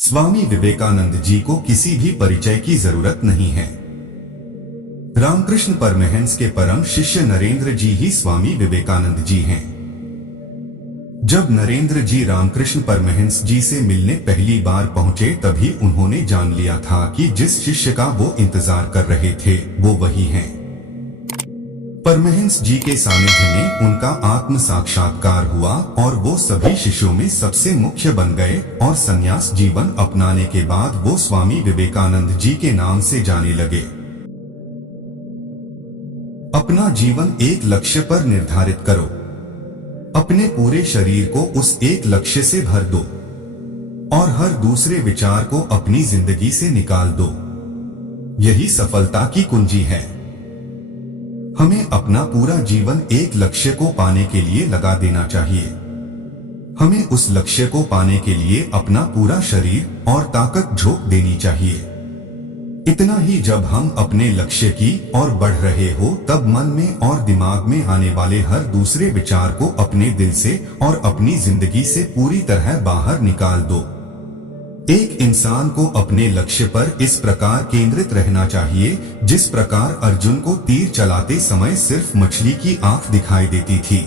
स्वामी विवेकानंद जी को किसी भी परिचय की जरूरत नहीं है। रामकृष्ण परमहंस के परम शिष्य नरेंद्र जी ही स्वामी विवेकानंद जी हैं। जब नरेंद्र जी रामकृष्ण परमहंस जी से मिलने पहली बार पहुंचे तभी उन्होंने जान लिया था कि जिस शिष्य का वो इंतजार कर रहे थे वो वही हैं। परमहंस जी के सानिध्य में उनका आत्म साक्षात्कार हुआ और वो सभी शिष्यों में सबसे मुख्य बन गए और संन्यास जीवन अपनाने के बाद वो स्वामी विवेकानंद जी के नाम से जाने लगे। अपना जीवन एक लक्ष्य पर निर्धारित करो। अपने पूरे शरीर को उस एक लक्ष्य से भर दो और हर दूसरे विचार को अपनी जिंदगी से निकाल दो। यही सफलता की कुंजी है। हमें अपना पूरा जीवन एक लक्ष्य को पाने के लिए लगा देना चाहिए। हमें उस लक्ष्य को पाने के लिए अपना पूरा शरीर और ताकत झोंक देनी चाहिए। इतना ही जब हम अपने लक्ष्य की ओर बढ़ रहे हो तब मन में और दिमाग में आने वाले हर दूसरे विचार को अपने दिल से और अपनी जिंदगी से पूरी तरह बाहर निकाल दो। एक इंसान को अपने लक्ष्य पर इस प्रकार केंद्रित रहना चाहिए जिस प्रकार अर्जुन को तीर चलाते समय सिर्फ मछली की आंख दिखाई देती थी।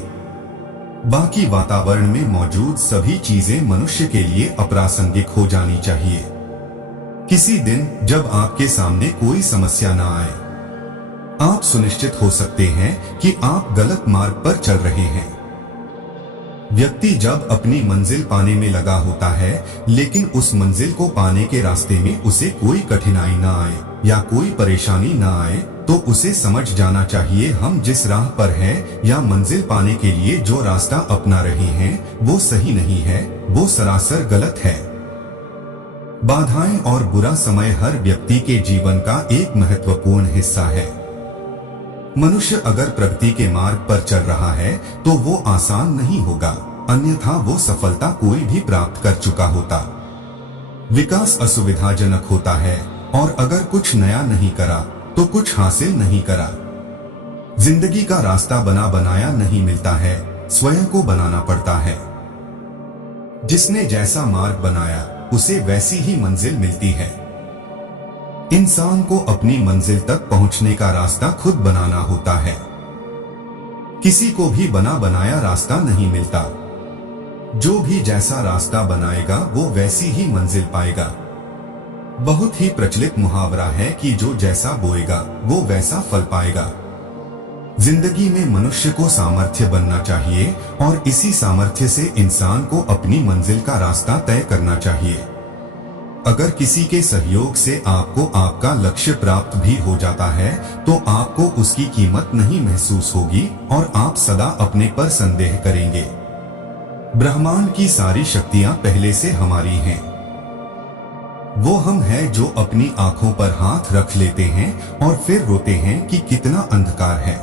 बाकी वातावरण में मौजूद सभी चीजें मनुष्य के लिए अप्रासंगिक हो जानी चाहिए। किसी दिन जब आपके सामने कोई समस्या न आए, आप सुनिश्चित हो सकते हैं कि आप गलत मार्ग पर चल रहे हैं। व्यक्ति जब अपनी मंजिल पाने में लगा होता है लेकिन उस मंजिल को पाने के रास्ते में उसे कोई कठिनाई न आए या कोई परेशानी न आए तो उसे समझ जाना चाहिए हम जिस राह पर हैं या मंजिल पाने के लिए जो रास्ता अपना रहे हैं वो सही नहीं है, वो सरासर गलत है। बाधाएं और बुरा समय हर व्यक्ति के जीवन का एक महत्वपूर्ण हिस्सा है। मनुष्य अगर प्रगति के मार्ग पर चल रहा है तो वो आसान नहीं होगा, अन्यथा वो सफलता कोई भी प्राप्त कर चुका होता। विकास असुविधाजनक होता है और अगर कुछ नया नहीं करा तो कुछ हासिल नहीं करा। जिंदगी का रास्ता बना बनाया नहीं मिलता है, स्वयं को बनाना पड़ता है। जिसने जैसा मार्ग बनाया उसे वैसी ही मंजिल मिलती है। इंसान को अपनी मंजिल तक पहुंचने का रास्ता खुद बनाना होता है। किसी को भी बना बनाया रास्ता नहीं मिलता। जो भी जैसा रास्ता बनाएगा वो वैसी ही मंजिल पाएगा। बहुत ही प्रचलित मुहावरा है कि जो जैसा बोएगा वो वैसा फल पाएगा। जिंदगी में मनुष्य को सामर्थ्य बनना चाहिए और इसी सामर्थ्य से इंसान को अपनी मंजिल का रास्ता तय करना चाहिए। अगर किसी के सहयोग से आपको आपका लक्ष्य प्राप्त भी हो जाता है तो आपको उसकी कीमत नहीं महसूस होगी और आप सदा अपने पर संदेह करेंगे। ब्रह्मांड की सारी शक्तियां पहले से हमारी हैं। वो हम हैं जो अपनी आंखों पर हाथ रख लेते हैं और फिर रोते हैं कि कितना अंधकार है।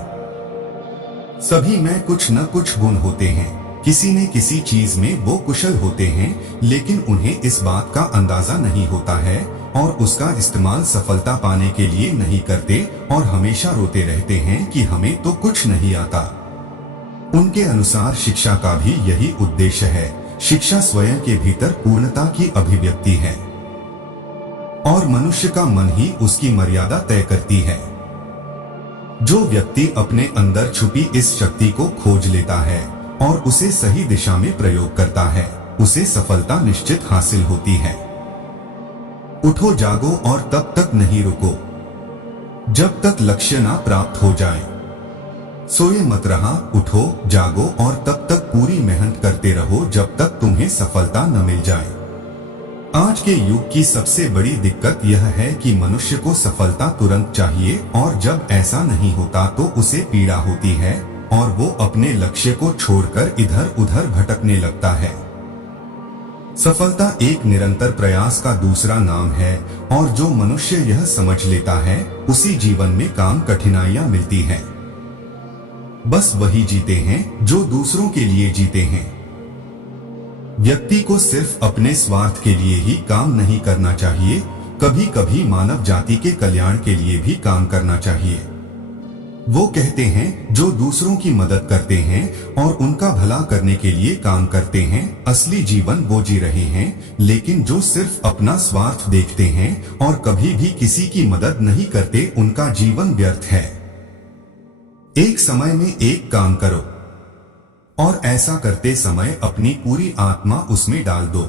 सभी में कुछ न कुछ गुण होते हैं। किसी न किसी चीज में वो कुशल होते हैं लेकिन उन्हें इस बात का अंदाजा नहीं होता है और उसका इस्तेमाल सफलता पाने के लिए नहीं करते और हमेशा रोते रहते हैं कि हमें तो कुछ नहीं आता। उनके अनुसार शिक्षा का भी यही उद्देश्य है। शिक्षा स्वयं के भीतर पूर्णता की अभिव्यक्ति है और मनुष्य का मन ही उसकी मर्यादा तय करती है। जो व्यक्ति अपने अंदर छुपी इस शक्ति को खोज लेता है और उसे सही दिशा में प्रयोग करता है उसे सफलता निश्चित हासिल होती है। उठो जागो और तब तक नहीं रुको जब तक लक्ष्य ना प्राप्त हो जाए। सोए मत रहा, उठो जागो और तब तक पूरी मेहनत करते रहो जब तक तुम्हें सफलता न मिल जाए। आज के युग की सबसे बड़ी दिक्कत यह है कि मनुष्य को सफलता तुरंत चाहिए और जब ऐसा नहीं होता तो उसे पीड़ा होती है और वो अपने लक्ष्य को छोड़कर इधर उधर भटकने लगता है। सफलता एक निरंतर प्रयास का दूसरा नाम है और जो मनुष्य यह समझ लेता है उसी जीवन में काम कठिनाइयां मिलती हैं। बस वही जीते हैं जो दूसरों के लिए जीते हैं। व्यक्ति को सिर्फ अपने स्वार्थ के लिए ही काम नहीं करना चाहिए, कभी कभी मानव जाति के कल्याण के लिए भी काम करना चाहिए। वो कहते हैं जो दूसरों की मदद करते हैं और उनका भला करने के लिए काम करते हैं, असली जीवन वो जी रहे हैं। लेकिन जो सिर्फ अपना स्वार्थ देखते हैं और कभी भी किसी की मदद नहीं करते, उनका जीवन व्यर्थ है। एक समय में एक काम करो और ऐसा करते समय अपनी पूरी आत्मा उसमें डाल दो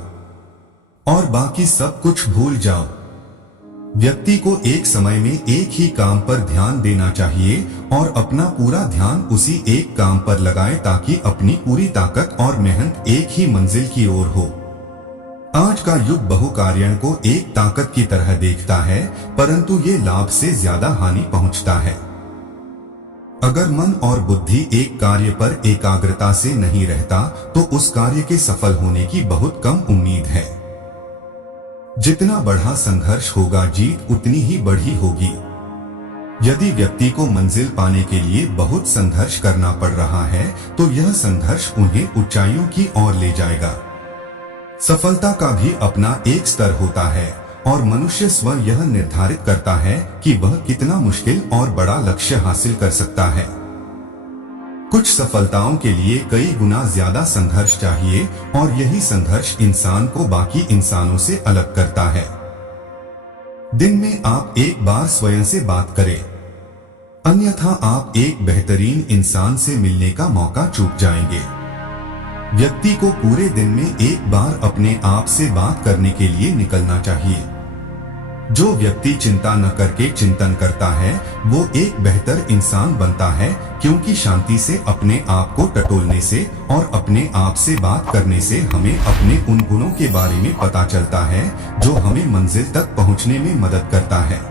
और बाकी सब कुछ भूल जाओ। व्यक्ति को एक समय में एक ही काम पर ध्यान देना चाहिए और अपना पूरा ध्यान उसी एक काम पर लगाए ताकि अपनी पूरी ताकत और मेहनत एक ही मंजिल की ओर हो। आज का युग बहुकार्यण को एक ताकत की तरह देखता है, परंतु ये लाभ से ज्यादा हानि पहुंचता है। अगर मन और बुद्धि एक कार्य पर एकाग्रता से नहीं रहता तो उस कार्य के सफल होने की बहुत कम उम्मीद है। जितना बढ़ा संघर्ष होगा, जीत उतनी ही बढ़ी होगी। यदि व्यक्ति को मंजिल पाने के लिए बहुत संघर्ष करना पड़ रहा है तो यह संघर्ष उन्हें ऊंचाइयों की ओर ले जाएगा। सफलता का भी अपना एक स्तर होता है और मनुष्य स्वयं यह निर्धारित करता है कि वह कितना मुश्किल और बड़ा लक्ष्य हासिल कर सकता है। कुछ सफलताओं के लिए कई गुना ज्यादा संघर्ष चाहिए और यही संघर्ष इंसान को बाकी इंसानों से अलग करता है। दिन में आप एक बार स्वयं से बात करें, अन्यथा आप एक बेहतरीन इंसान से मिलने का मौका चूक जाएंगे। व्यक्ति को पूरे दिन में एक बार अपने आप से बात करने के लिए निकलना चाहिए। जो व्यक्ति चिंता न करके चिंतन करता है वो एक बेहतर इंसान बनता है, क्योंकि शांति से अपने आप को टटोलने से और अपने आप से बात करने से हमें अपने उन गुणों के बारे में पता चलता है जो हमें मंजिल तक पहुंचने में मदद करता है।